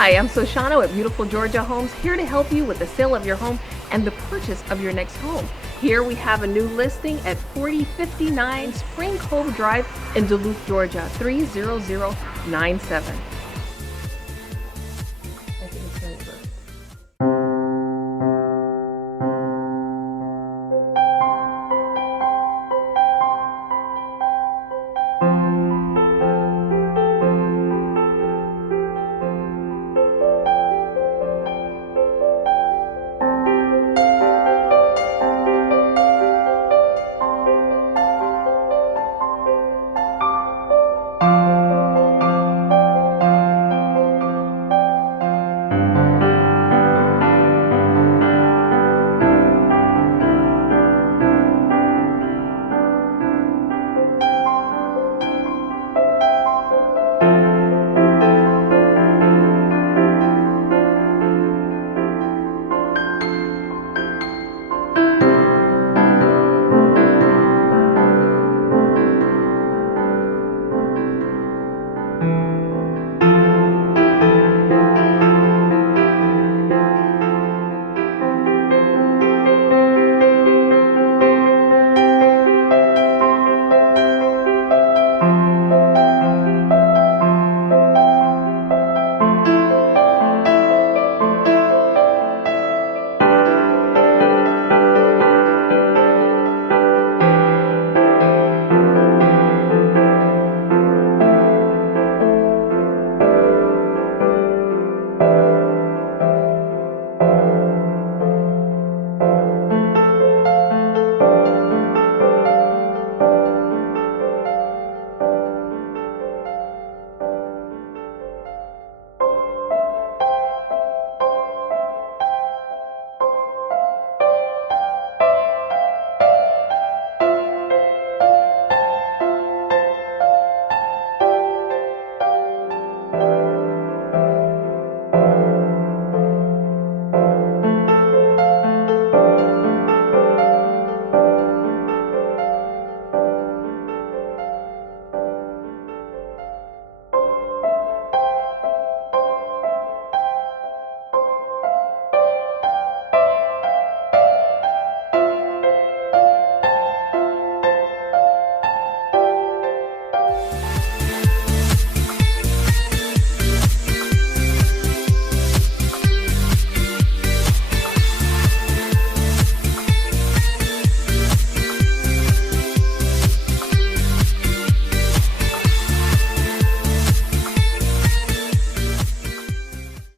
Hi, I'm Soshana with Beautiful Georgia Homes, here to help you with the sale of your home and the purchase of your next home. Here we have a new listing at 4059 Spring Cove Drive in Duluth, Georgia, 30097.